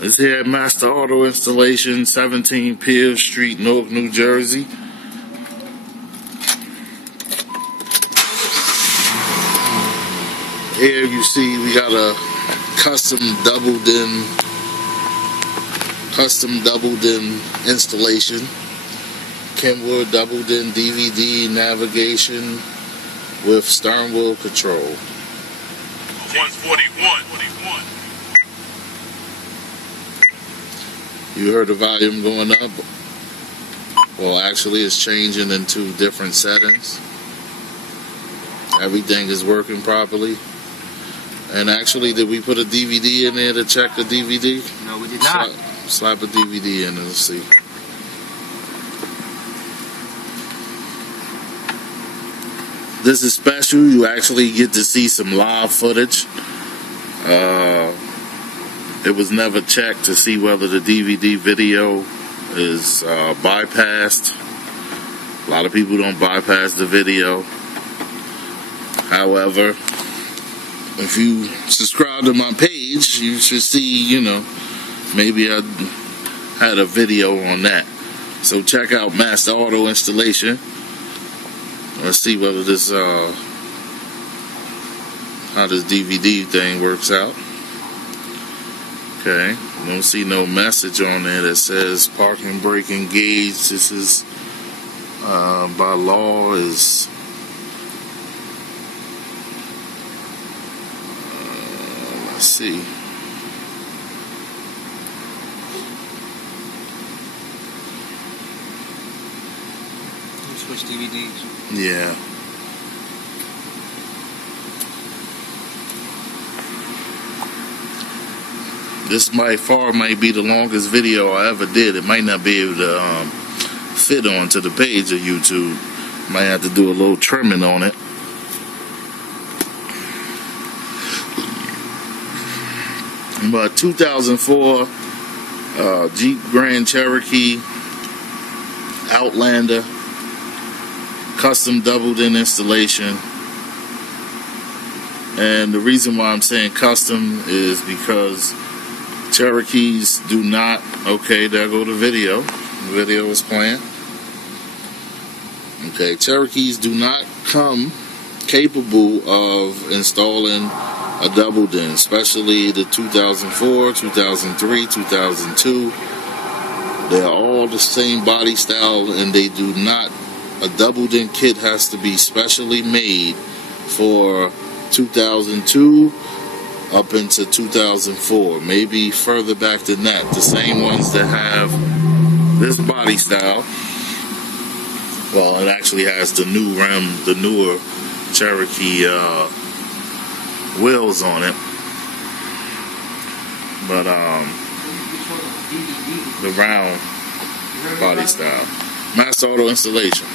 It's here at Master Auto Installation, 17 Pierce Street, Newark, New Jersey. Here you see we got a custom doubled-in installation. Kenwood doubled-in DVD navigation with stern wheel control. 141. You heard the volume going up? Well, actually it's changing into different settings. Everything is working properly. And actually, did we put a DVD in there to check the DVD? No, we did not. Slap a DVD in and let's see. This is special. You actually get to see some live footage. It was never checked to see whether the DVD video is bypassed. A lot of people don't bypass the video. However, if you subscribe to my page, you should see, you know, maybe I had a video on that. So check out Master Auto Installation. Let's see whether this, how this DVD thing works out. Okay, don't see no message on there that says parking brake engaged. This is, by law, is let's see. Switch DVDs. Yeah. This might be the longest video I ever did. It might not be able to fit onto the page of YouTube. Might have to do a little trimming on it. But 2004 Jeep Grand Cherokee Outlander custom doubled-in installation. And the reason why I'm saying custom is because Cherokees do not, okay, there go the video. The video is playing. Okay, Cherokees do not come capable of installing a doubled-in, especially the 2004, 2003, 2002. They're all the same body style, and they do not, a doubled-in kit has to be specially made for 2002 up into 2004, maybe further back than that. The same ones that have this body style, well, it actually has the new rim, the newer Cherokee wheels on it, but the round body style. Master Auto Installation.